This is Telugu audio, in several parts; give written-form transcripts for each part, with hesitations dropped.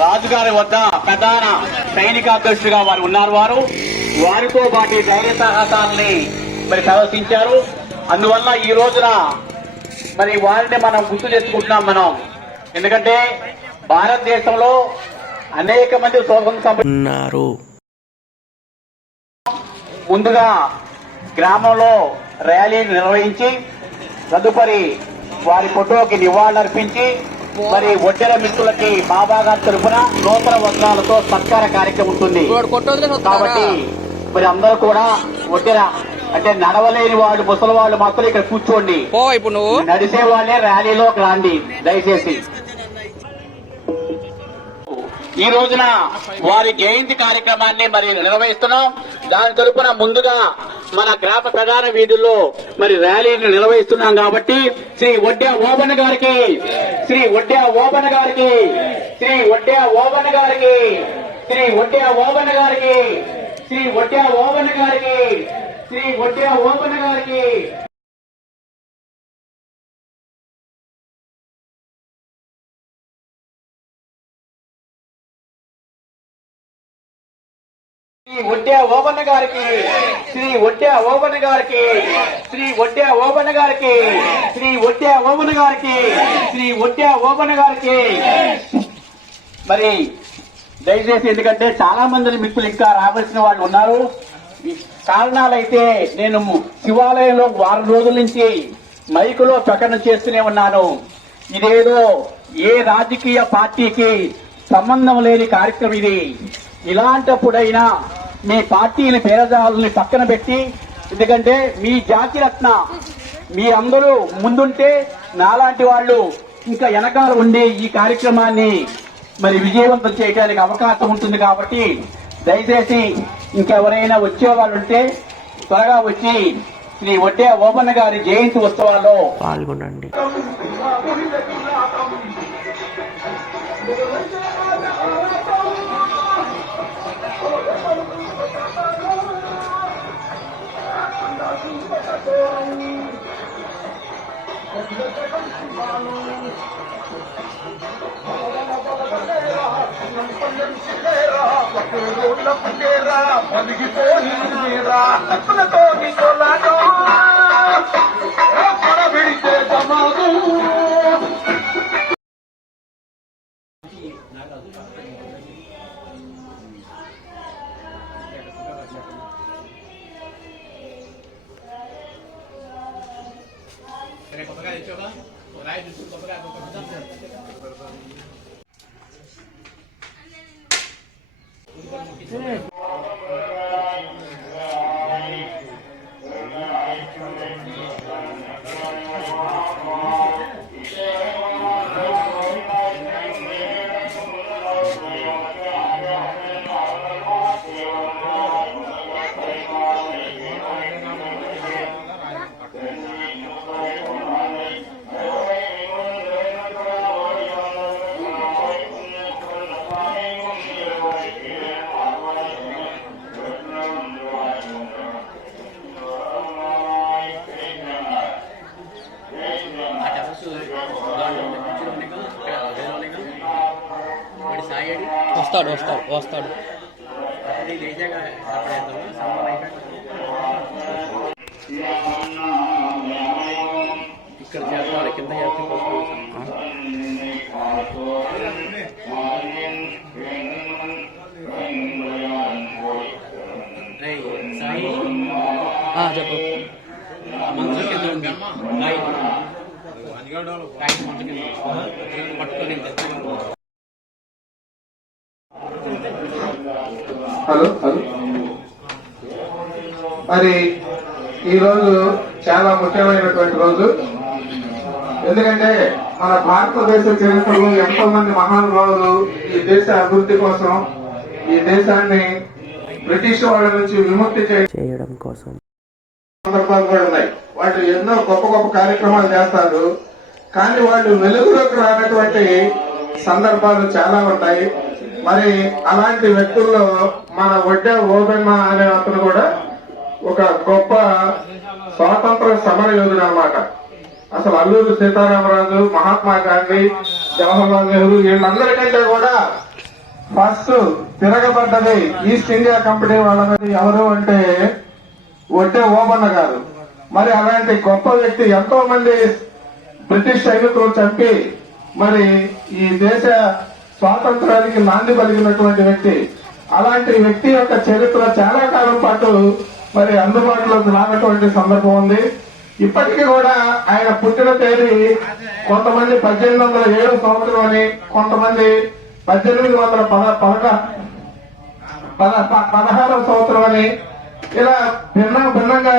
రాజుగారి వద్ద ప్రధాన సైనికాధ్యక్షుడిగా వారు ఉన్నారు. వారితో పాటు ధైర్య సాహసాలని మరి ప్రదర్శించారు. అందువల్ల ఈ రోజున మరి వారిని మనం గుర్తు తెచ్చుకుంటున్నాం మనం. ఎందుకంటే భారతదేశంలో అనేక మంది ఉన్నారు. ముందుగా గ్రామంలో ర్యాలీని నిర్వహించి తదుపరి వారి ఫోటోకి నివాళులర్పించి మరి ఒడ్డెర మిత్రులకి బాబా గారి తరఫున నూతన వస్త్రాలతో సత్కార కార్యక్రమం ఉంటుంది. కాబట్టి మరి అందరూ కూడా ఒడ్డెర అంటే నడవలేని వాళ్ళు ముసలి వాళ్ళు మాత్రం ఇక్కడ కూర్చోండి. నడిసే వాళ్ళే ర్యాలీలోకి రాండి దయచేసి. ఈ రోజున వారి జయంతి కార్యక్రమాన్ని మరి నిర్వహిస్తున్నాం. దాని తరపున ముందుగా మన గ్రామ ప్రధాన వీధుల్లో మరి ర్యాలీని నిర్వహిస్తున్నాం. కాబట్టి శ్రీ ఒడ్డె ఓబన్న గారికి, శ్రీ ఒడ్డె ఓబన్న గారికి, శ్రీ ఒడ్డె ఓబన్న గారికి, శ్రీ ఒడ్డె ఓబన్న గారికి, శ్రీ ఒడ్డె ఓబన్న గారికి, శ్రీ ఒడ్డె ఓబన్న గారికి శ్రీ ఒడ్డె ఓబన్న గారికి, శ్రీ ఒడ్డె ఓబన్న గారికి, శ్రీ ఒడ్డె ఓబన్న గారికి, శ్రీ ఒడ్డె ఓబన్న గారికి, శ్రీ ఒడ్డె ఓబన్న గారికి. మరి దయచేసి ఎందుకంటే చాలా మంది మిత్రులు ఇంకా రావాల్సిన వాళ్ళు ఉన్నారు. కారణాలైతే నేను శివాలయంలో వారం రోజుల నుంచి మైకులో ప్రకటన చేస్తూనే ఉన్నాను. ఇదేదో ఏ రాజకీయ పార్టీకి సంబంధం లేని కార్యక్రమం ఇది. ఇలాంటప్పుడైనా మీ పార్టీని పేరజాలని పక్కన పెట్టి, ఎందుకంటే మీ జాతి రత్న మీరందరూ ముందుంటే నాలాంటి వాళ్ళు ఇంకా వెనకాల ఉండి ఈ కార్యక్రమాన్ని మరి విజయవంతం చేయడానికి అవకాశం ఉంటుంది. కాబట్టి దయచేసి ఇంకెవరైనా వచ్చేవాళ్ళు ఉంటే త్వరగా వచ్చి శ్రీ ఒడ్డె ఓబన్న గారి జయంతి ఉత్సవాల్లో పాల్గొనండి. వస్తాడు వస్తాడు వస్తాడు ఇక్కడ చేస్తాడు కింద చెప్పు మంచు కింద ఉంది పట్టుకొని హలో హలో మరి ఈరోజు చాలా ముఖ్యమైనటువంటి రోజు. ఎందుకంటే మన భారతదేశ చరిత్రలో ఎంతో మంది మహానుభావులు ఈ దేశ అభివృద్ధి కోసం, ఈ దేశాన్ని బ్రిటిష్ వాళ్ళ నుంచి విముక్తి చేయడం కోసం సందర్భాలు కూడా ఉన్నాయి. వాళ్ళు ఎన్నో గొప్ప గొప్ప కార్యక్రమాలు చేస్తారు. కానీ వాళ్ళు వెలుగులోకి రానటువంటి సందర్భాలు చాలా ఉంటాయి. మరి అలాంటి వ్యక్తుల్లో మన ఒడ్డె ఓబన్న అనే అతను కూడా ఒక గొప్ప స్వాతంత్ర సమర యోధుడు అన్నమాట. అసలు అల్లూరి సీతారామరాజు, మహాత్మా గాంధీ, జవహర్లాల్ నెహ్రూ వీళ్ళందరికంటే కూడా ఫస్ట్ తిరగబడ్డది ఈస్ట్ ఇండియా కంపెనీ వాళ్ళ మీద ఎవరు అంటే ఒడ్డే ఓబన్న గారు. మరి అలాంటి గొప్ప వ్యక్తి, ఎంతో మంది బ్రిటిష్ సైనికులు చంపి మరి ఈ దేశ స్వాతంత్రానికి నాంది పలికినటువంటి వ్యక్తి. అలాంటి వ్యక్తి యొక్క చరిత్ర చాలా కాలం పాటు మరి అందుబాటులోకి రానటువంటి సందర్భం ఉంది. ఇప్పటికీ కూడా ఆయన పుట్టిన తేదీ కొంతమంది 1807 సంవత్సరం అని, కొంతమంది 1816 సంవత్సరం అని ఇలా భిన్నంగా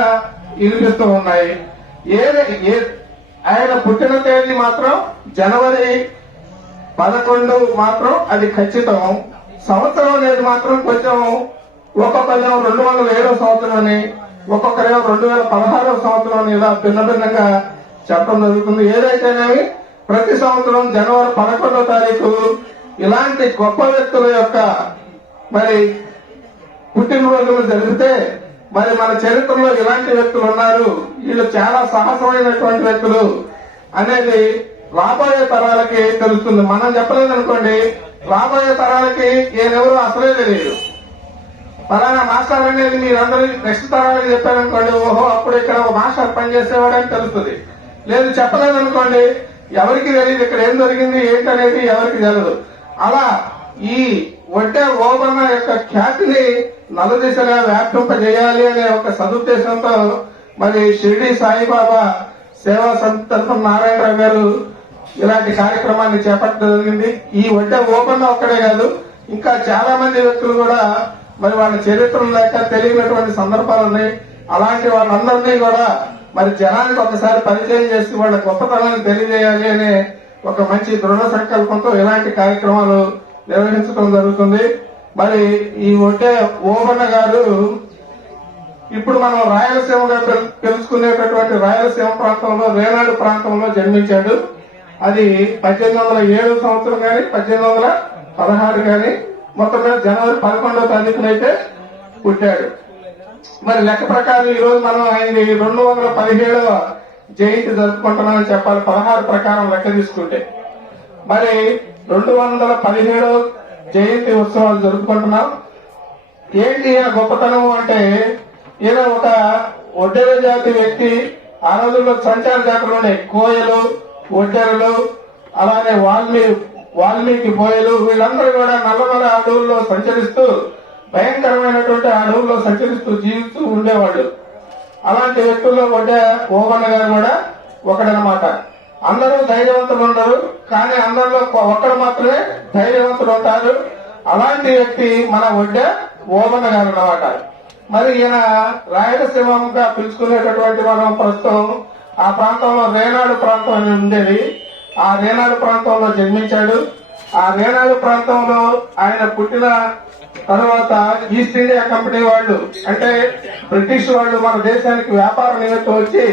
వినిపిస్తూ ఉన్నాయి. ఆయన పుట్టిన తేదీ మాత్రం జనవరి 11 మాత్రం అది ఖచ్చితం. సంవత్సరం అనేది మాత్రం కొంచెం ఒక్కొక్కరేమో 207 సంవత్సరం అని, ఒక్కొక్కరేమో 2016 సంవత్సరం అని ఇలా భిన్నంగా చెప్పడం జరుగుతుంది. ఏదైతేనేమి ప్రతి సంవత్సరం జనవరి 11వ తారీఖు ఇలాంటి గొప్ప వ్యక్తుల యొక్క మరి పుట్టినరోజులు జరిగితే మరి మన చరిత్రలో ఇలాంటి వ్యక్తులు ఉన్నారు, వీళ్ళు చాలా సాహసమైనటువంటి వ్యక్తులు అనేది రాబోయే తరాలకి తెలుస్తుంది. మనం చెప్పలేదనుకోండి, రాబోయే తరాలకి ఈయనెవరూ అసలే తెలియదు. ఫలానా మాస్టర్ అనేది మీరందరూ నెక్స్ట్ తరాలకి చెప్పారనుకోండి, ఓహో అప్పుడు ఇక్కడ ఒక మాస్టర్ పనిచేసేవాడని తెలుస్తుంది. లేదు చెప్పలేదనుకోండి, ఎవరికి తెలియదు ఇక్కడ ఏం జరిగింది ఏంటనేది ఎవరికి తెలియదు. అలా ఈ ఒడ్డే ఓబన్న యొక్క ఖ్యాతిని నలుదిశగా వ్యాపింపజేయాలి అనే ఒక సదుద్దేశంతో మరి షిరిడి సాయిబాబా సేవా సంస్థ తరఫున నారాయణరావు గారు ఇలాంటి కార్యక్రమాన్ని చేపట్టడం జరిగింది. ఈ ఒడ్డే ఓబన్న ఒక్కడే కాదు, ఇంకా చాలా మంది వ్యక్తులు కూడా మరి వాళ్ళ చరిత్రలు లేక తెలియనటువంటి సందర్భాలు ఉన్నాయి. అలాంటి వాళ్ళందరినీ కూడా మరి జనానికి ఒకసారి పరిచయం చేసి వాళ్ళ గొప్పతనాన్ని తెలియజేయాలి అనే ఒక మంచి దృఢ సంకల్పంతో ఇలాంటి కార్యక్రమాలు నిర్వహించడం జరుగుతుంది. మరి ఈ ఒడ్డే ఓబన్న గారు ఇప్పుడు మనం రాయలసీమగా తెలుసుకునేటటువంటి రాయలసీమ ప్రాంతంలో రేనాడు ప్రాంతంలో జన్మించాడు. అది 1807 సంవత్సరం కానీ 1816 కానీ మొత్తం మీద జనవరి 11వ తారీఖునైతే పుట్టాడు. మరి లెక్క ప్రకారం ఈ రోజు మనం ఆయన్ని 217వ జయంతి జరుపుకుంటున్నామని చెప్పాలి 16 ప్రకారం లెక్క తీసుకుంటే. మరి 217వ జయంతి ఉత్సవాలు జరుపుకుంటున్నాం. ఏంటి ఆ గొప్పతనం అంటే, ఈయన ఒక ఒడ్డెర జాతి వ్యక్తి. ఆ రోజుల్లో సంచార జాతులు ఉన్నాయి, కోయలు, ఒడ్డెరలు, అలానే వాల్మీకి బోయలు, వీళ్ళందరూ కూడా నల్లమల అడవుల్లో సంచరిస్తూ భయంకరమైనటువంటి అడవుల్లో సంచరిస్తూ జీవిస్తూ ఉండేవాళ్ళు. అలాంటి వ్యక్తుల్లో ఒడ్డే ఓబన్న గారు కూడా ఒకడనమాట. అందరూ ధైర్యవంతులు ఉండరు, కానీ అందరిలో ఒక్కడు మాత్రమే ధైర్యవంతులు ఉంటారు. అలాంటి వ్యక్తి మన ఒడ్డే ఓబన్న గారు అన్నమాట. మరి ఈయన రాయలసీమగా పిలుచుకునేటటువంటి మనం ప్రస్తుతం ఆ ప్రాంతంలో రేనాడు ప్రాంతం అని ఉండేది. ఆ రేనాడు ప్రాంతంలో జన్మించాడు. ఆ రేనాడు ప్రాంతంలో ఆయన పుట్టిన తర్వాత ఈస్ట్ ఇండియా కంపెనీ వాళ్ళు, అంటే బ్రిటిష్ వాళ్ళు మన దేశానికి వ్యాపార నిమిత్తం వచ్చి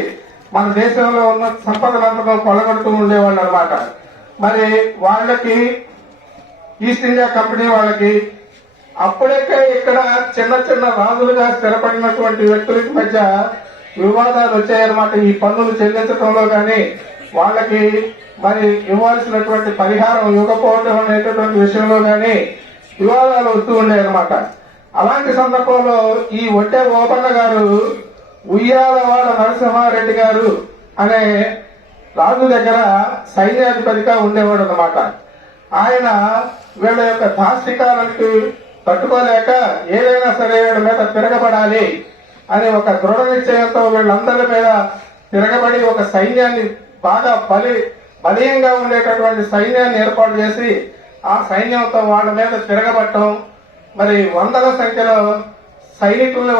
మన దేశంలో ఉన్న సంపదలంతా కొలగొడుతూ ఉండేవాళ్ళు అనమాట. మరి వాళ్ళకి ఈస్ట్ ఇండియా కంపెనీ వాళ్ళకి అప్పుడైతే ఇక్కడ చిన్న చిన్న రాజులుగా స్థిరపడినటువంటి వ్యక్తులకి మధ్య వివాదాలు వచ్చాయన్నమాట. ఈ పన్నులు చెల్లించడంలో కానీ వాళ్ళకి మరి ఇవ్వాల్సినటువంటి పరిహారం ఇవ్వకపోవడం అనేటటువంటి విషయంలో కానీ వివాదాలు వస్తూ ఉండేవన్నమాట. అలాంటి సందర్భంలో ఈ ఒడ్డే ఓబన్న గారు ఉయ్యాలవాడ నరసింహారెడ్డి గారు అనే రాజు దగ్గర సైన్యాధిపతిగా ఉండేవాడు అన్నమాట. ఆయన వీళ్ళ యొక్క దాష్టికాలకు తట్టుకోలేక ఏదైనా సరే వీళ్ళ మీద తిరగబడాలి అని ఒక దృఢ నిశ్చయంతో వీళ్ళందరి మీద తిరగబడి ఒక సైన్యాన్ని బాగా బలీయంగా ఉండేటటువంటి సైన్యాన్ని ఏర్పాటు చేసి ఆ సైన్యంతో వాళ్ళ మీద తిరగబట్టడం, మరి వందల సంఖ్యలో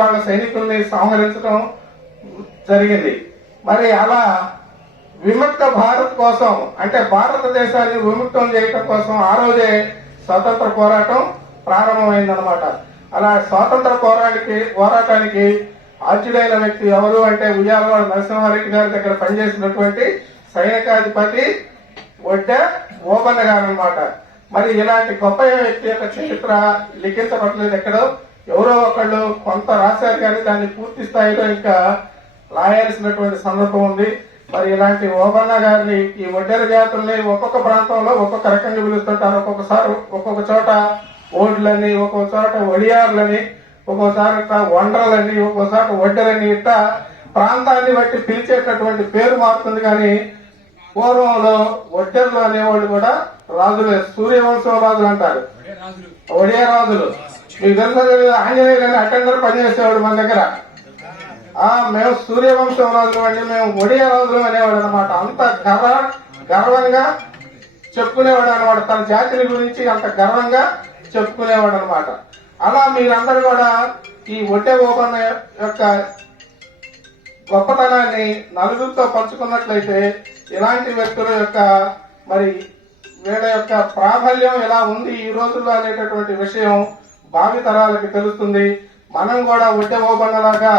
వాళ్ళ సైనికుల్ని సంహరించడం జరిగింది. మరి అలా విముక్త భారత్ కోసం, అంటే భారతదేశాన్ని విముక్తం చేయటం కోసం ఆ రోజే స్వాతంత్ర పోరాటం ప్రారంభమైందనమాట. అలా స్వాతంత్ర పోరాటానికి ఆద్యుడైన వ్యక్తి ఎవరు అంటే ఉయ్యాలవాడ నరసింహారెడ్డి గారి దగ్గర పనిచేసినటువంటి సైనికాధిపతి ఒడ్డే ఓబన్న గారు అనమాట. మరి ఇలాంటి గొప్ప వ్యక్తి యొక్క చరిత్ర లిఖించబడలేదు ఎక్కడో, ఎవరో ఒకళ్ళు కొంత రాశారు కానీ దాన్ని పూర్తి స్థాయిలో ఇంకా రాయాల్సినటువంటి సందర్భం ఉంది. మరి ఇలాంటి ఓబన్న గారిని ఈ ఒడ్డెర జాతుల్ని ఒక్కొక్క ప్రాంతంలో ఒక్కొక్క రకంగా పిలుస్తుంటారు. ఒక్కొక్కసారి ఒక్కొక్క చోట ఓడ్లని, ఒక్కొక్క చోట ఒడియార్లని, ఒక్కోసారి వండ్రలని, ఒక్కోసారి ఒడ్డెరని, ఇట్లా ప్రాంతాన్ని బట్టి పిలిచేటటువంటి పేరు మారుతుంది. కానీ పూర్వంలో ఒడ్డెర్లు అనేవాళ్ళు కూడా రాజులే, సూర్యవంశం రాజులు అంటారు, ఒడియా రాజులు. మీకు తెలుసు ఆంజనేయులు అని అటెండర్ పనిచేసేవాడు మన దగ్గర. మేము సూర్యవంశం రాజులు అండి, మేము ఒడియా రాజులు అనేవాడు అనమాట. అంత గర్వంగా చెప్పుకునేవాడు అనమాట, తన జాతిని గురించి అంత గర్వంగా చెప్పుకునేవాడు అనమాట. అలా మీరందరూ కూడా ఈ ఒడ్డె ఓబన్న యొక్క గొప్పతనాన్ని నలుగురితో పంచుకున్నట్లయితే ఇలాంటి వ్యక్తుల యొక్క మరి వీళ్ళ యొక్క ప్రాబల్యం ఎలా ఉంది ఈ రోజుల్లో అనేటటువంటి విషయం భావితరాలకి తెలుస్తుంది. మనం కూడా ఒడ్డె ఓబన్నలాగా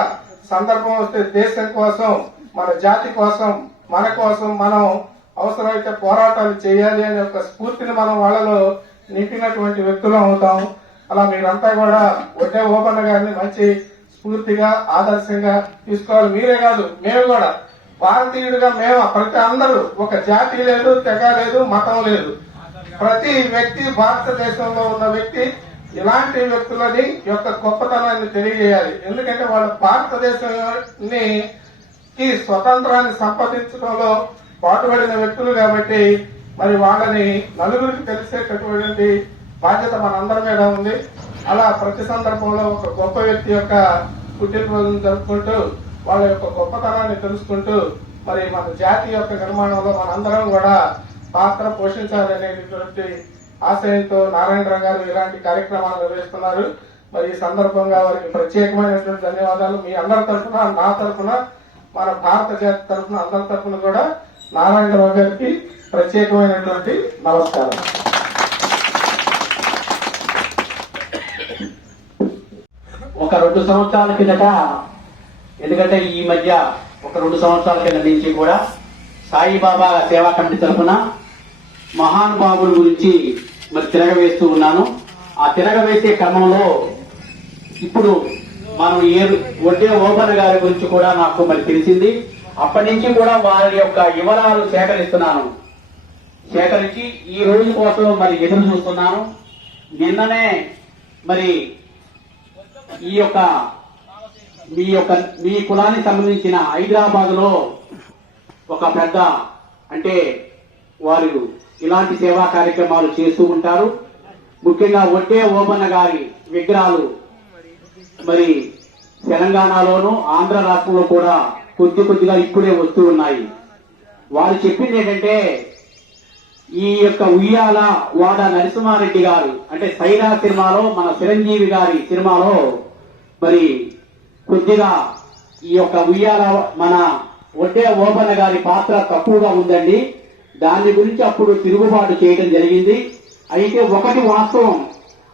సందర్భం వస్తే దేశం కోసం, మన జాతి కోసం, మన కోసం మనం అవసరమైతే పోరాటాలు చేయాలి అనే ఒక స్ఫూర్తిని మనం వాళ్ళలో నింపినటువంటి వ్యక్తులు అవుతాం. అలా మీరంతా కూడా ఒడ్డె ఓబన్న గారిని మంచి స్ఫూర్తిగా, ఆదర్శంగా తీసుకోవాలి. మీరే కాదు, మేము కూడా భారతీయుడిగా మేము ప్రతి అందరూ, ఒక జాతి లేదు, తెగ లేదు, మతం లేదు, ప్రతి వ్యక్తి భారతదేశంలో ఉన్న వ్యక్తి ఇలాంటి వ్యక్తులని యొక్క గొప్పతనాన్ని తెలియజేయాలి. ఎందుకంటే వాళ్ళు భారతదేశాన్ని స్వతంత్రాన్ని సంపాదించడంలో పాటుపడిన వ్యక్తులు కాబట్టి మరి వాళ్ళని నలుగురికి తెలిసేటటువంటి బాధ్యత మనందరి మీద ఉంది. అలా ప్రతి సందర్భంలో ఒక గొప్ప వ్యక్తి యొక్క పుట్టినరోజును జరుపుకుంటూ వాళ్ళ యొక్క గొప్పతనాన్ని తెలుసుకుంటూ మరి మన జాతి యొక్క నిర్మాణంలో మనందరం కూడా పాత్ర పోషించాలనేటువంటి ఆశయంతో నారాయణరావు గారు ఇలాంటి కార్యక్రమాలు నిర్వహిస్తున్నారు. మరి ఈ సందర్భంగా వారికి ప్రత్యేకమైనటువంటి ధన్యవాదాలు. మీ అందరి తరఫున, నా తరఫున, మన భారత జాతి తరఫున, అందరి తరఫున కూడా నారాయణరావు గారికి ప్రత్యేకమైనటువంటి నమస్కారం. ఒక 2 సంవత్సరాల కిందట, ఎందుకంటే ఈ మధ్య ఒక 2 సంవత్సరాల కింద నుంచి కూడా సాయిబాబా సేవా కమిటీ తరఫున మహానుభావుల గురించి మరి తిరగవేస్తూ ఉన్నాను. ఆ తిరగవేసే క్రమంలో ఇప్పుడు మనం ఒడ్డే ఓబన్న గారి గురించి కూడా నాకు మరి తెలిసింది. అప్పటి నుంచి కూడా వారి యొక్క వివరాలు సేకరించి ఈ రోజు కోసం మరి ఎదురు చూస్తున్నాను. నిన్ననే మరి మీ కులానికి సంబంధించిన హైదరాబాద్ లో ఒక పెద్ద, అంటే వారు ఇలాంటి సేవా కార్యక్రమాలు చేస్తూ ఉంటారు. ముఖ్యంగా ఒడ్డే ఓబన్న గారి విగ్రహాలు మరి తెలంగాణలోను, ఆంధ్ర రాష్ట్రంలో కూడా కొద్దిగా ఇప్పుడే వస్తూ ఉన్నాయి. వారు చెప్పింది ఏంటంటే, ఈ యొక్క ఉయ్యాల వాడ నరసింహారెడ్డి గారు, అంటే సైరా సినిమాలో మన చిరంజీవి గారి సినిమాలో మరి కొద్దిగా ఈ యొక్క ఉయ్యాల మన ఒడ్డే ఓబన్న గారి పాత్ర తక్కువగా ఉందండి. దాని గురించి అప్పుడు తిరుగుబాటు చేయడం జరిగింది. అయితే ఒకటి వాస్తవం,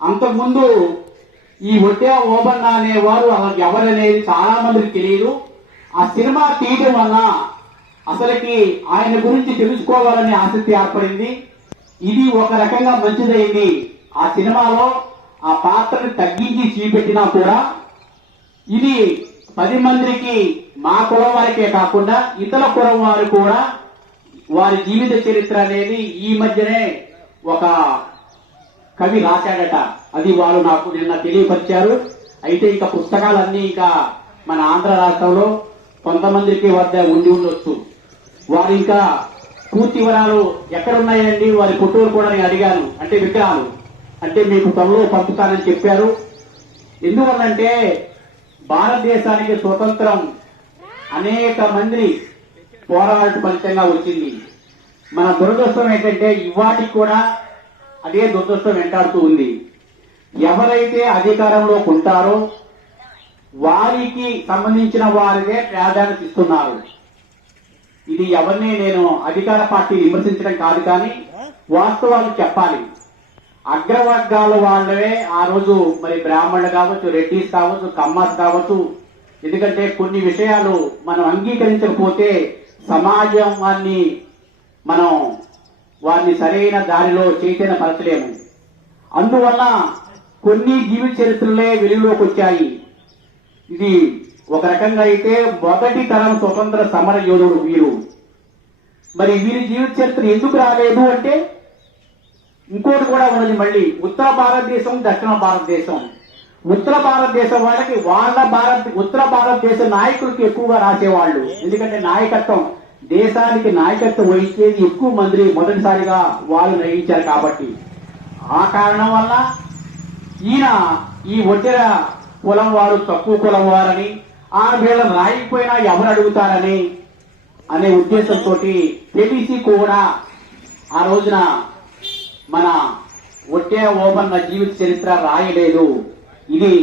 అంతకుముందు ఈ ఒడ్డే ఓబన్న అనేవారు ఎవరనేది చాలా మందికి తెలియదు. ఆ సినిమా తీయడం వల్ల అసలుకి ఆయన గురించి తెలుసుకోవాలని ఆసక్తి ఏర్పడింది. ఇది ఒక రకంగా మంచిదైంది. ఆ సినిమాలో ఆ పాత్రని తగ్గించి చూపెట్టినా కూడా ఇది 10 మందికి, మా కులం వారికే కాకుండా ఇతర కులం వారు కూడా వారి జీవిత చరిత్ర అనేది ఈ మధ్యనే ఒక కవి రాశాడట. అది వారు నాకు నిన్న తెలియపరిచారు. అయితే ఇక పుస్తకాలన్నీ ఇక మన ఆంధ్ర రాష్ట్రంలో కొంతమందికి వద్ద ఉండొచ్చు. వారు ఇంకా పూర్తి వివరాలు ఎక్కడున్నాయండి, వారి ఫోటోలు కూడా నేను అడిగాను. అంటే విగ్రహాలు అంటే మీకు త్వరలో పంపుతానని చెప్పారు. ఎందువల్లంటే భారతదేశానికి స్వతంత్రం అనేక మంది పోరాట ఫలితంగా వచ్చింది. మన దురదృష్టం ఏంటంటే ఇవాటికి కూడా అదే దురదృష్టం వెంటాడుతూ ఉంది. ఎవరైతే అధికారంలో ఉంటారో వారికి సంబంధించిన వారిదే ప్రాధాన్యత ఇస్తున్నారు. ఇది ఎవరిని నేను అధికార పార్టీ విమర్శించడం కాదు, కానీ వాస్తవాలు చెప్పాలి. అగ్రవర్గాల వాళ్ళే ఆ రోజు మరి బ్రాహ్మణులు కావచ్చు, రెడ్డిస్ కావచ్చు, కమ్మస్ కావచ్చు. ఎందుకంటే కొన్ని విషయాలు మనం అంగీకరించకపోతే సమాజం వారిని సరైన దారిలో చైతన్యపరచలేము. అందువల్ల కొన్ని జీవిత చరిత్రలే వెలుగులోకి వచ్చాయి. ఇది ఒక రకంగా అయితే మొదటి తరం స్వతంత్ర సమర యోధుడు వీరు. మరి వీరి జీవిత చరిత్ర ఎందుకు రాలేదు అంటే ఇంకోటి కూడా ఉన్నది. మళ్ళీ ఉత్తర భారతదేశం, దక్షిణ భారతదేశం. ఉత్తర భారతదేశం వాళ్ళకి ఉత్తర భారతదేశ నాయకులకి ఎక్కువగా రాసేవాళ్ళు. ఎందుకంటే నాయకత్వం, దేశానికి నాయకత్వం వహించేది ఎక్కువ మంది మొదటిసారిగా వాళ్ళు నిర్వహించారు కాబట్టి. ఆ కారణం వల్ల ఈయన ఈ ఒడ్డెర కులం వారు తక్కువ కులం వారని, ఆ వీళ్ళని రాయకపోయినా ఎవరు అడుగుతారని అనే ఉద్దేశంతో తెలిసి కూడా ఆ రోజున మన ఒట్టే ఓబన్న జీవిత చరిత్ర రాయలేదు. ఇది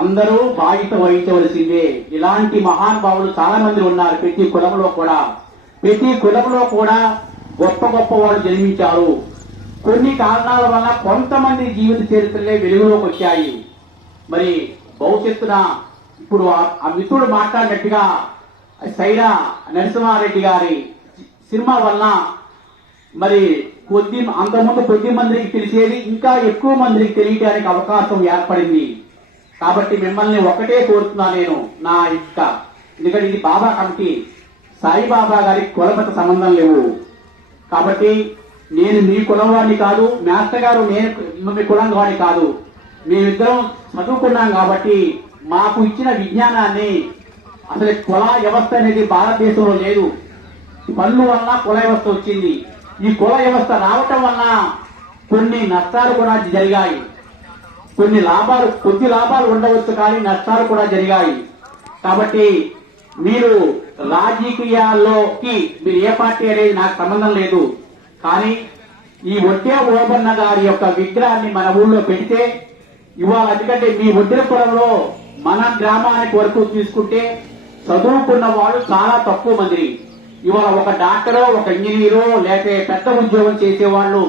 అందరూ బాధ్యత వహించవలసిందే. ఇలాంటి మహానుభావులు చాలా మంది ఉన్నారు ప్రతి కులంలో కూడా. ప్రతి కులంలో కూడా గొప్ప గొప్ప వాళ్ళు జన్మించారు. కొన్ని కారణాల వల్ల కొంతమంది జీవిత చరిత్రలే వెలుగులోకి వచ్చాయి. మరి భవిష్యత్తున ఇప్పుడు ఆ మిత్రుడు మాట్లాడినట్టుగా సైరా నరసింహారెడ్డి గారి సినిమా వల్ల మరి అంతకుముందు కొద్ది మందికి తెలిసేది ఇంకా ఎక్కువ మందికి తెలియడానికి అవకాశం ఏర్పడింది. కాబట్టి మిమ్మల్ని ఒకటే కోరుతున్నా నేను, నా ఎందుకంటే ఇది బాబా కమిటీ, సాయిబాబా గారికి కులమత సంబంధం లేవు. కాబట్టి నేను మీ కులం వాడిని కాదు, మాస్టర్ గారు నేను మీ కులం వాడిని కాదు. మేమిద్దరం చదువుకున్నాం కాబట్టి మాకు ఇచ్చిన విజ్ఞానాన్ని, అసలు కుల వ్యవస్థ అనేది భారతదేశంలో లేదు. పన్ను వల్ల కుల వ్యవస్థ వచ్చింది. ఈ కుల వ్యవస్థ రావటం వల్ల కొన్ని నష్టాలు కూడా జరిగాయి. కొద్ది లాభాలు ఉండవచ్చు, కానీ నష్టాలు కూడా జరిగాయి. కాబట్టి మీరు రాజకీయాల్లోకి మీరు ఏ పార్టీ అనేది నాకు సంబంధం లేదు. కానీ ఈ ఒట్టే ఓబన్న గారి యొక్క విగ్రహాన్ని మన ఊళ్ళో పెడితే ఇవాళ, ఎందుకంటే మీ ఒడ్డిరపురంలో మన గ్రామానికి వరకు తీసుకుంటే చదువుకున్న వాళ్ళు చాలా తక్కువ మంది. ఇవాళ ఒక డాక్టరో, ఒక ఇంజనీరో, లేకపోతే పెద్ద ఉద్యోగం చేసేవాళ్ళు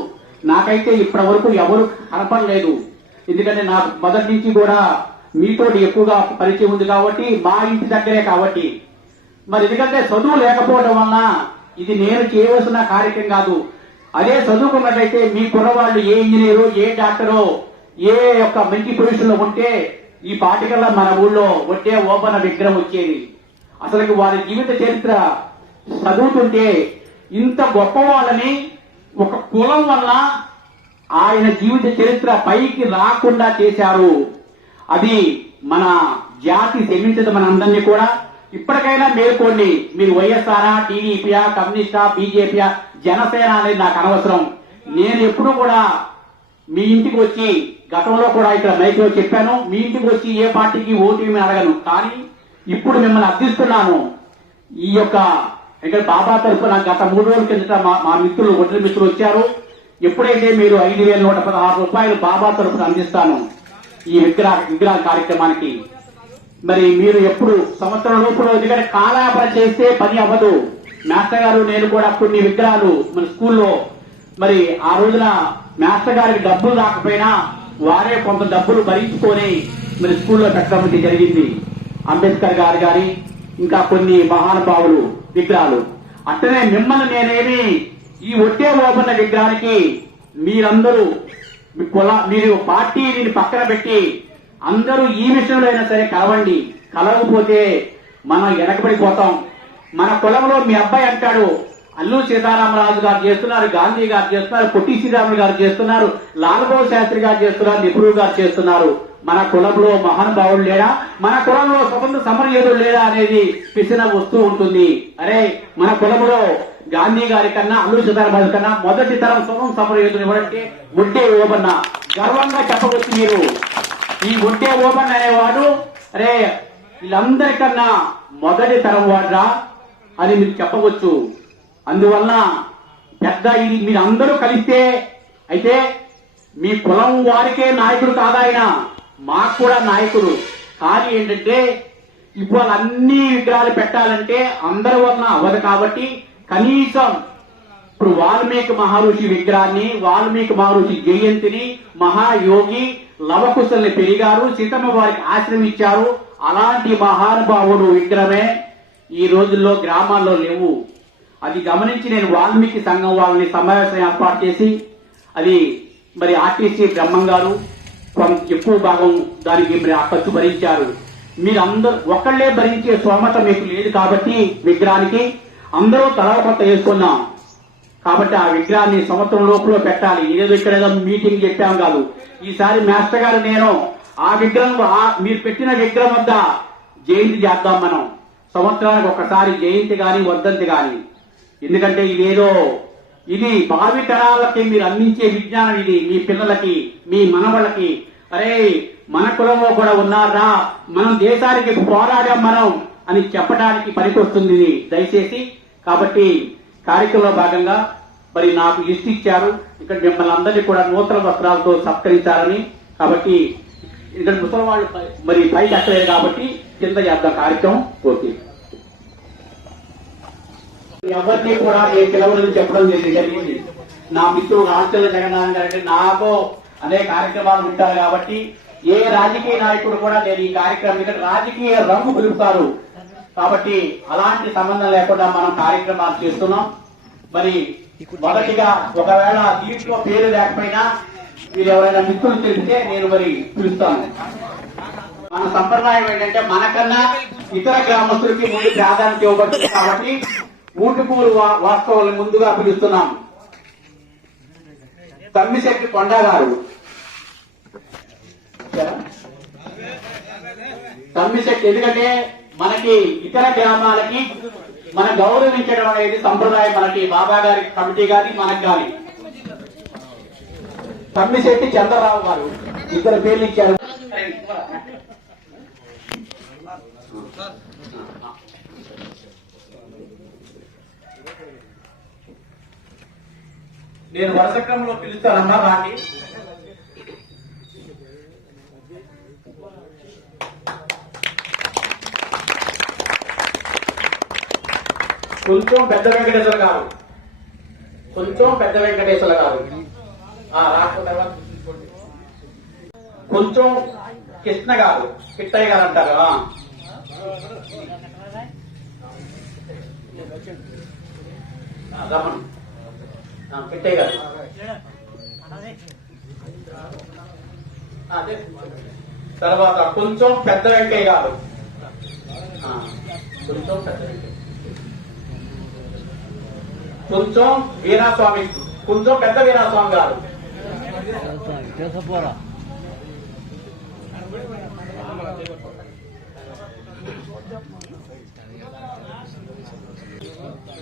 నాకైతే ఇప్పటి వరకు ఎవరు కనపడలేదు. ఎందుకంటే నాకు మొదటి నుంచి కూడా మీతో ఎక్కువగా పరిచయం ఉంది కాబట్టి, మా ఇంటి దగ్గరే కాబట్టి. మరి ఎందుకంటే చదువు లేకపోవడం వల్ల ఇది నేను చేయవలసిన కార్యక్రమం కాదు. అదే చదువుకున్నట్లయితే మీ కుర్రవాళ్ళు ఏ ఇంజనీరో, ఏ డాక్టరో, ఏ యొక్క మంచి పొజిషన్ లో ఉంటే ఈ పాటికల్లా మన ఊళ్ళో ఒట్టే ఓబన్న విగ్రహం వచ్చేది. అసలు వారి జీవిత చరిత్ర చదువుతుంటే ఇంత గొప్ప వాళ్ళని ఒక కులం వల్ల ఆయన జీవిత చరిత్ర పైకి రాకుండా చేశారు. అది మన జాతి శ్రమించదు మనందరినీ కూడా. ఇప్పటికైనా మేల్కోండి. మీరు వైఎస్ఆర్, టీడీపీయా, కమ్యూనిస్టా, బీజేపీయా, జనసేన అనేది నాకు అనవసరం. నేను ఎప్పుడు కూడా మీ ఇంటికి వచ్చి, గతంలో కూడా ఇక్కడ మైక్ లో చెప్పాను, మీ ఇంటికి వచ్చి ఏ పార్టీకి ఓటు ఏమీ అడగను. కానీ ఇప్పుడు మిమ్మల్ని అర్థిస్తున్నాను. ఈ యొక్క ఇక్కడ బాబా తరఫున గత 3 రోజుల కిందట మా మిత్రులు, ఒడ్డెర మిత్రులు వచ్చారు. ఎప్పుడైతే మీరు 5,116 రూపాయలు బాబా తరఫున అందిస్తాను ఈ విగ్రహ కార్యక్రమానికి. మరి మీరు ఎప్పుడు సంవత్సరం లోపల, ఎందుకంటే కాలాపన చేస్తే పని అవ్వదు. మాస్టర్ గారు నేను కూడా కొన్ని విగ్రహాలు మన స్కూల్లో, మరి ఆ రోజున మాస్టర్ గారికి డబ్బులు రాకపోయినా వారే కొంత డబ్బులు భరించుకొని మరి స్కూల్లో పెట్టడం జరిగింది. అంబేద్కర్ గారు గారి ఇంకా కొన్ని మహానుభావులు విగ్రహాలు. అట్లనే మిమ్మల్ని నేనేమి ఈ ఒట్టే ఓబన్న విగ్రహానికి మీరందరూ మీరు పార్టీని పక్కన పెట్టి అందరూ ఈ విషయంలో అయినా సరే కలవండి. కలవకపోతే మనం వెనకబడిపోతాం. మన కులంలో మీ అబ్బాయి అంటాడు, అల్లూరి సీతారామరాజు గారు చేస్తున్నారు, గాంధీ గారు చేస్తున్నారు, పొట్టి శ్రీరాములు గారు చేస్తున్నారు, లాలబహదూర్ శాస్త్రి గారు చేస్తున్నారు, నెహ్రూ గారు చేస్తున్నారు. మన కులంలో మహానుభావులు లేడా, మన కులంలో స్వతంత్ర సమరయోధులు లేడా అనేది పిసిన వస్తూ ఉంటుంది. అరే మన కులంలో గాంధీ గారి కన్నా, అల్లూరి సీతారామరాజు కన్నా మొదటి తరం స్వతంత్ర సమరయోధులు ఎవరంటే ఒట్టే ఓబన్న. గర్వంగా చెప్పవచ్చు మీరు. ఈ ఒట్టే ఓబన్న అనేవాడు అరే వీళ్ళందరికన్నా మొదటి తరం వాడ్రా అని మీరు చెప్పవచ్చు. అందువల్ల పెద్ద ఇది మీరు అందరూ కలిస్తే, అయితే మీ కులం వారికే నాయకుడు కాదాయన, మాకు కూడా నాయకుడు. కానీ ఏంటంటే ఇవాళ అన్ని విగ్రహాలు పెట్టాలంటే అందరి వలన అవ్వదు. కాబట్టి కనీసం ఇప్పుడు వాల్మీకి మహర్షి విగ్రహాన్ని, వాల్మీకి మహర్షి జయంతిని, మహాయోగి లవకుశల్ని పెరిగారు, సీతమ్మ వారికి ఆశ్రమించారు. అలాంటి మహానుభావుడు విగ్రహమే ఈ రోజుల్లో గ్రామాల్లో లేవు. అది గమనించి నేను వాల్మీకి సంఘం వాళ్ళని సమావేశం ఏర్పాటు చేసి, అది మరి ఆర్టీసీ బ్రహ్మం గారు ఎక్కువ భాగం దానికి మరి ఆ ఖర్చు భరించారు. మీరందరూ ఒకళ్లే భరించే స్తోమత మీకు లేదు కాబట్టి విగ్రహానికి అందరూ తలపత్త వేసుకున్నాం. కాబట్టి ఆ విగ్రహాన్ని సంవత్సరం లోపల పెట్టాలి. ఇదేదో ఇక్కడ ఏదో మీటింగ్ చెప్పాం కాదు. ఈసారి మాస్టర్ గారు నేను ఆ విగ్రహం మీరు పెట్టిన విగ్రహం వద్ద జయంతి చేద్దాం. మనం సంవత్సరానికి ఒకసారి జయంతి గాని వర్ధంతి గాని. ఎందుకంటే ఇది భావి తరాలకి మీరు అందించే విజ్ఞానం. ఇది మీ పిల్లలకి మీ మనవళ్ళకి అరే మన కులంలో కూడా ఉన్నారా, మనం దేశానికి పోరాడాం మనం అని చెప్పడానికి పనికొస్తుంది ఇది దయచేసి. కాబట్టి కార్యక్రమంలో భాగంగా మరి నాకు లిస్ట్ ఇచ్చారు. ఇక్కడ మిమ్మల్ని అందరినీ కూడా నూతన వస్త్రాలతో సత్కరించాలని. కాబట్టి ఇక్కడ ముసలి వాళ్ళు మరి పైకి ఎక్కలేదు కాబట్టి కింద చేద్దాం కార్యక్రమం. ఓకే, ఎవరిని కూడా నేను పిలవలని చెప్పడం జరిగింది. నా మిత్రుడు ఆంచల జగన్నాథ్ గారు నాకు అనే కార్యక్రమాలు ఉంటారు కాబట్టి ఏ రాజకీయ నాయకుడు కూడా నేను ఈ కార్యక్రమం ఇక్కడ రాజకీయ రంగు పిలుపుతారు కాబట్టి అలాంటి సంబంధం లేకుండా మనం కార్యక్రమాలు చేస్తున్నాం. మరి మొదటిగా ఒకవేళ దీంట్లో పేరు లేకపోయినా మీరు ఎవరైనా మిత్రులు తెలిస్తే నేను మరి పిలుస్తాను. మన సంప్రదాయం ఏంటంటే మనకన్నా ఇతర గ్రామస్తులకి ముందు ప్రాధాన్యత ఇవ్వబడుతుంది కాబట్టి ఊటుకూరు వాస్తవాలు ముందుగా పిలుస్తున్నాం. తమ్మిశెట్టి కొండ గారు, తమ్మిశెట్టి. ఎందుకంటే మనకి ఇతర గ్రామాలకి మనం గౌరవించడం అనేది సంప్రదాయం. మనకి బాబా గారి కమిటీ గాని మనకు గాని. తమ్మిశెట్టి చంద్రరావు గారు ఇద్దరు పేర్లు ఇచ్చారు. నేను వరుస క్రమంలో పిలుస్తానమ్మా. వాటి కొంచెం పెద్ద వెంకటేశ్వర గారు, రాకపోతే కొంచెం కృష్ణ గారు, కిట్టయ్య గారు అంటారు. రమణ్ కిట్టయ్య గారు. తర్వాత కొంచెం పెద్ద వెంకయ్య గారు, కొంచెం వీరాస్వామి, కొంచెం పెద్ద వీరాస్వామి గారు.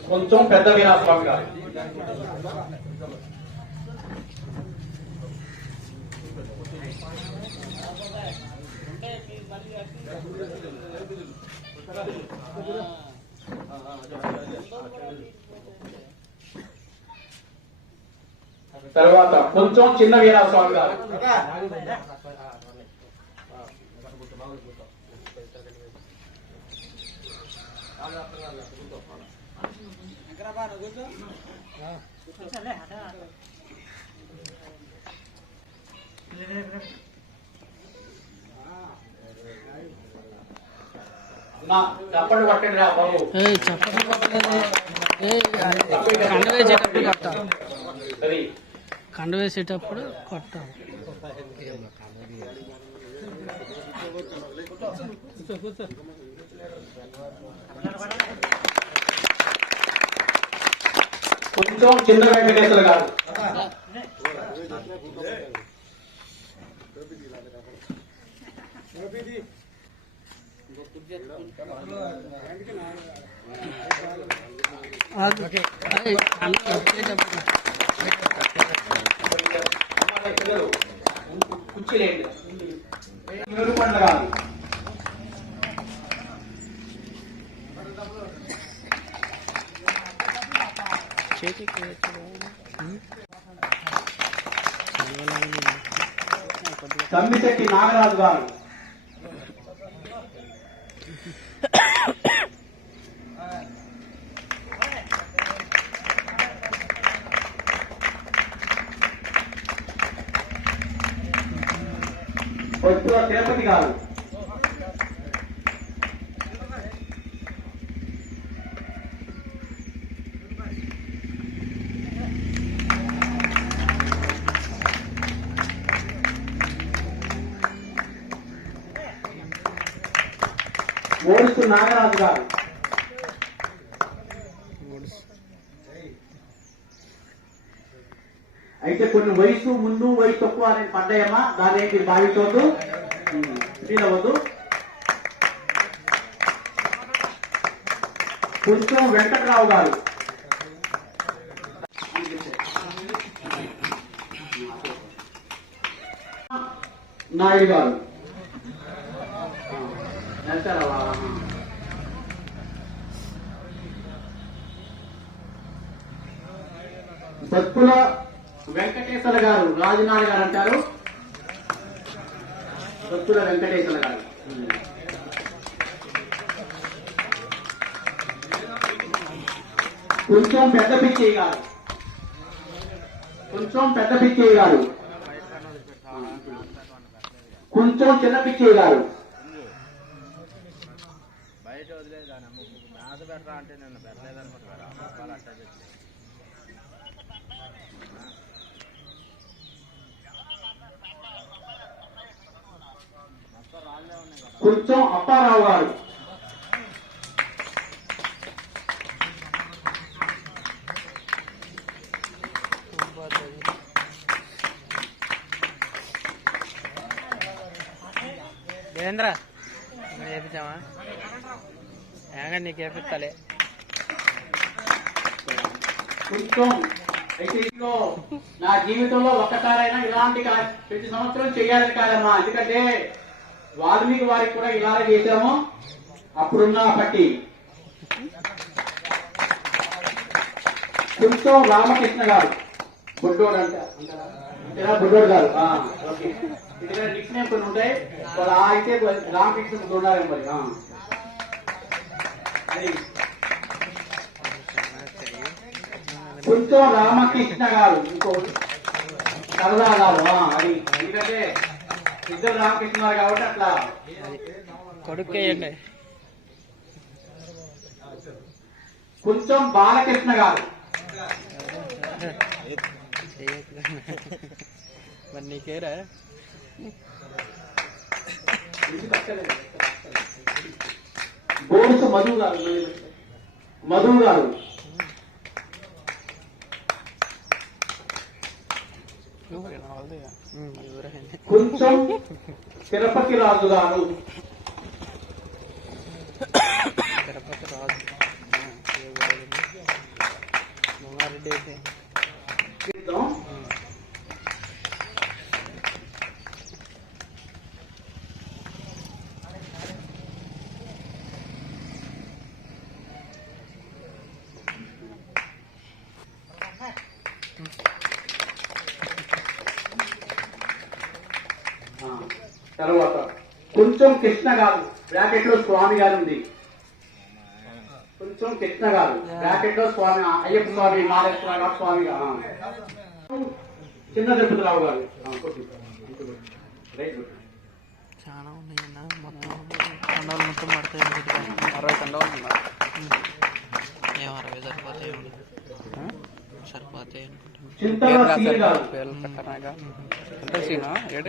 కొంచెం పెద్ద వీరాస్వామి గారు. తర్వాత కొంచెం చిన్న వీరాస్వామి గారు. చప్పట్లు పట్టండి రా బాబు. కండ వేసేటప్పుడు కొట్టాలి. కొంచెం చిన్న వెంకటేశ్వర గారు. కుర్చీలేండి. పండ్ల గారు. తమ్మిశెట్టి నాగరాజు గారు. కొత్తూరు తిరుపతి గారు. ఓడుస్తు నాగరాజు గారు. అయితే కొన్ని వయసు ముందు వయసు తక్కువ అనేది పడ్డాయమ్మా, దాని ఏంటి భావించవద్దు, ఫీల్ అవ్వద్దు. కొంచెం వెంకటరావు గారు, నాయుడు గారు, బతుకుల వెంకటేశ్వర గారు, రాజనాథ్ గారు అంటారు, బతుకుల వెంకటేశ్వర గారు. కొంచెం పెద్ద పిచ్చయ్య గారు, కొంచెం పెద్ద పిచ్చయ్య గారు, కొంచెం చిన్న పిచ్చయ్య గారు, బయట వదిలేదాన్ని మ్యాథ బెటరా అంటే నేను పెట్టలేదనుకుంటున్నారా అట్టా చెప్పి కొంచెం అప్పారావు గారు, దేవేంద్ర చేపించామా ఏగా నీకు చేపిస్తాలే. కొంచెం అయితే ఇంట్లో నా జీవితంలో ఒక్కసారైనా ఇలాంటి ప్రతి సంవత్సరం చేయాలని కాదమ్మా, ఎందుకంటే వాల్మీకి వారికి కూడా ఇలాగే చేశాము అప్పుడున్న పట్టి. కొంచెం రామకృష్ణ గారు, బుడ్డోడు అంటారా, బుడ్డోడు గారు, ఓకే. ఎందుకంటే నిక్ నేమ్ కొన్ని ఉంటాయి, వాళ్ళు అయితే రామకృష్ణ ఉండాలి మరి. అది కొంచెం రామకృష్ణ గారు, ఇంకో సరదా గారు, అది ఎందుకంటే ఇద్దరు రామకృష్ణ గారు కాబట్టి అట్లా కొడుకేయండి. కొంచెం బాలకృష్ణ గారు, మరి నీకేరా బోరుసు మధు గారు, మధు గారు, కొంచెం తిరుపతి రాజు గారు, తిరుపతి రాజు మంగారెడ్డి అయితే తర్వాత కొంచెం కృష్ణ గారు, బ్రాకెట్ లో స్వామి గారు ఉంది. కొంచెం కృష్ణ గారు, బ్రాకెట్ లో స్వామి, అయ్యప్ప స్వామి, మాలేశ్వర స్వామి గారు, చిన్న తిరుపతిరావు గారు. చాలా ఉన్నాయన్న, మొత్తం కండాలు మొత్తం పడతాయి. 60 కండాలు ఉన్నాయి. ఏం 60 సరిపోతాయి, సరిపోతాయి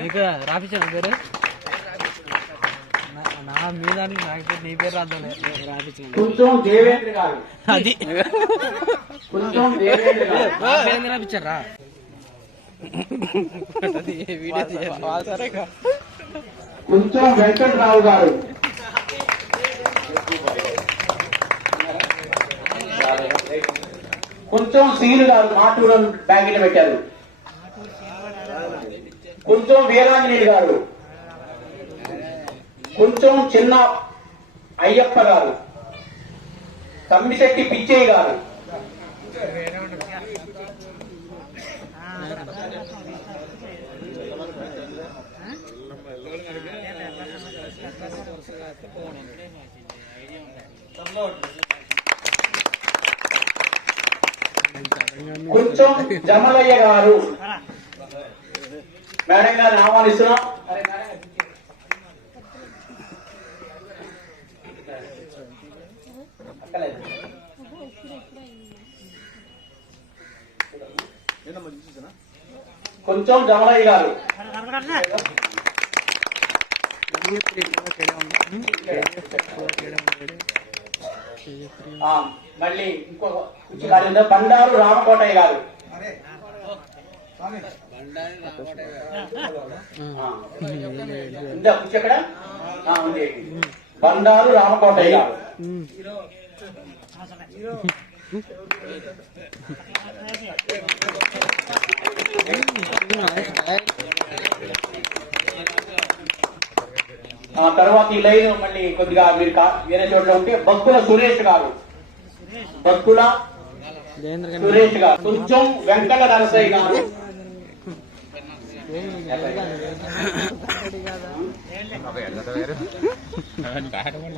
నీకు రాపించాను పేరు నా మీద నీ పేరు రాద్దాం రాపించాను. కొంచెం దేవేంద్ర గారు, అది కొంచెం దేవేంద్ర గారు, రాపించారా వీడియో సరే. కొంచెం వెంకటరావు గారు, కొంచెం సీలు గారు, మాటూరు బ్యాంకులో పెట్టారు. కొంచెం వీరాంజనేయులు గారు, కొంచెం చిన్న అయ్యప్ప గారు, తమ్మిశెట్టి పిచ్చయ్య గారు, కొంచెం జమలయ్య గారు. మేడం గారిని ఆహ్వానిస్తున్నాం. కొంచెం జమలయ్య గారు, మళ్ళీ ఇంకో బండారు రామకోటయ్య గారు, ఉందా బుక్ ఎక్కడ ఉంది. బండారు రామకోటయ్య గారు. తర్వాత ఈ లైన్ మళ్ళీ కొద్దిగా మీరు వేరే చోట్ల ఉంటే భక్తుల సురేష్ గారు. భక్తుల సురేష్ గారు. కొంచెం వెంకట నరసయ్య గారు.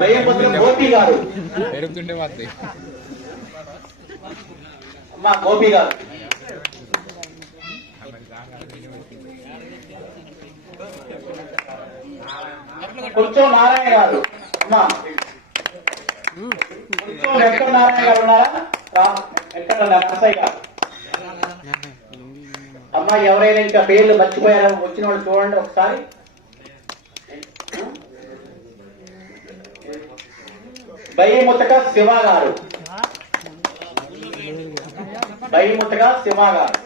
భయపత్రం గోపి గారు. అమ్మా గోపి గారు. కొంచెం నారాయణ గారు. అమ్మా కొంచెం వెంకట నారాయణ గారు ఉన్నారా? వెంకట నరసయ్య గారు. అమ్మా ఎవరైనా ఇంకా పేర్లు మర్చిపోయారో వచ్చిన వాళ్ళు చూడండి ఒకసారి. బయ్యముతక శివ గారు. బయ్యముతక శివ గారు.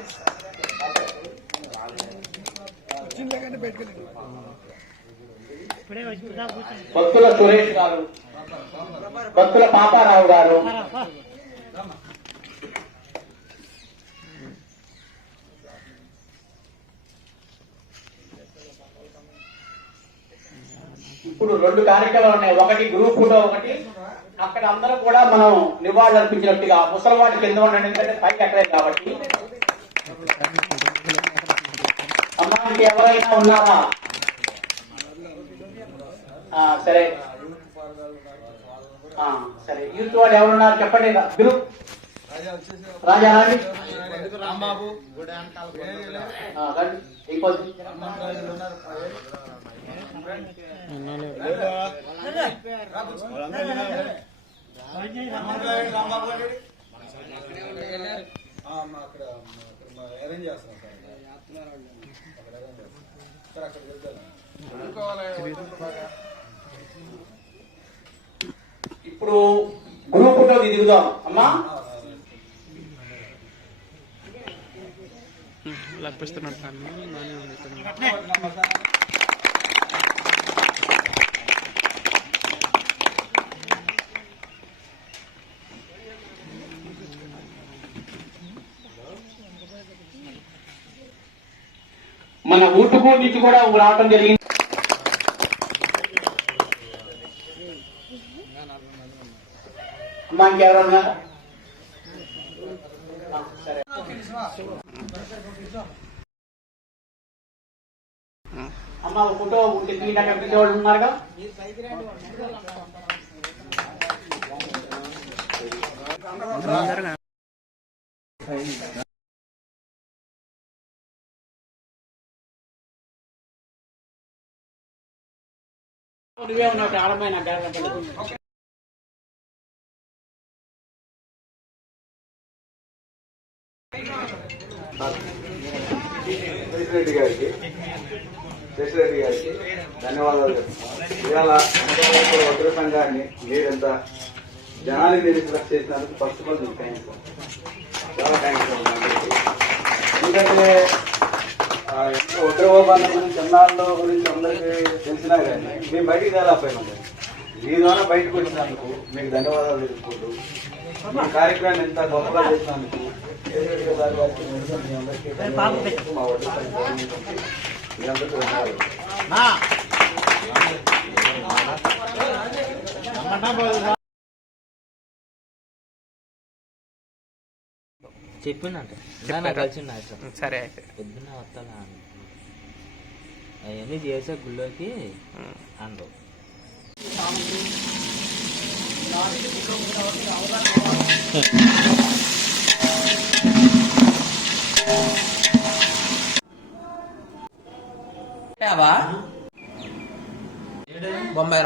భక్తుల సురేష్ గారు. భక్తుల పాపారావు గారు. ఇప్పుడు 2 కార్యక్రమాలు ఉన్నాయి. ఒకటి గ్రూప్ ఫోటో, ఒకటి అక్కడ అందరూ కూడా మనం నివాళులు అర్పించినట్టుగా. ముసలివాడి కింద ఉండండి, ఎందుకంటే పైకి ఎక్కలేదు కాబట్టి. అమ్మాయికి ఎవరైనా ఉన్నారా? సరే సరే. యూత్ వాళ్ళు ఎవరున్నారు చెప్పండి. గ్రూప్ రాజా రండి. ఇంకొద్ది ఇప్పుడు గ్రూప్ ఫోటోకి దిగుదాం అమ్మా. లభిస్తున్నట్టు మన ఊటుకూరు నుంచి కూడా రావటం జరిగింది. అమ్మా ఇంకెవరన్నా? సరే అమ్మ ఫోటో ఉంటే తీయడానికి వాళ్ళు ఉన్నారుగా. నువ్వే ఉన్నావు ప్రారంభమైన శశిరెడ్డి గారికి ధన్యవాదాలు చెప్తున్నాను. ఇవాళ వజ్ర సంఘాన్ని మీరెంత జనానికి తెలిసి చేసినందుకు ఫస్ట్ ఆఫ్ ఆల్ థ్యాంక్స్, చాలా థ్యాంక్స్. ఎందుకంటే ఉగ్రవాదాల గురించి చెన్నాళ్ళ గురించి అందరికీ తెలిసినా కానీ మేము బయటికి తేలేకపోయినాం. మీ ద్వారా బయటకు వచ్చినందుకు మీకు ధన్యవాదాలు తెలుసుకుంటూ మీ కార్యక్రమాన్ని ఎంత గొప్పగా చేసినందుకు మీ అందరికీ మా మీ అందరికీ ధన్యవాదాలు. చెప్పిందంటే కలిసి సరే అయితే పొద్దున్న వస్తాను అవన్నీ చేసే గుళ్ళోకి అండవు. బొంబాయి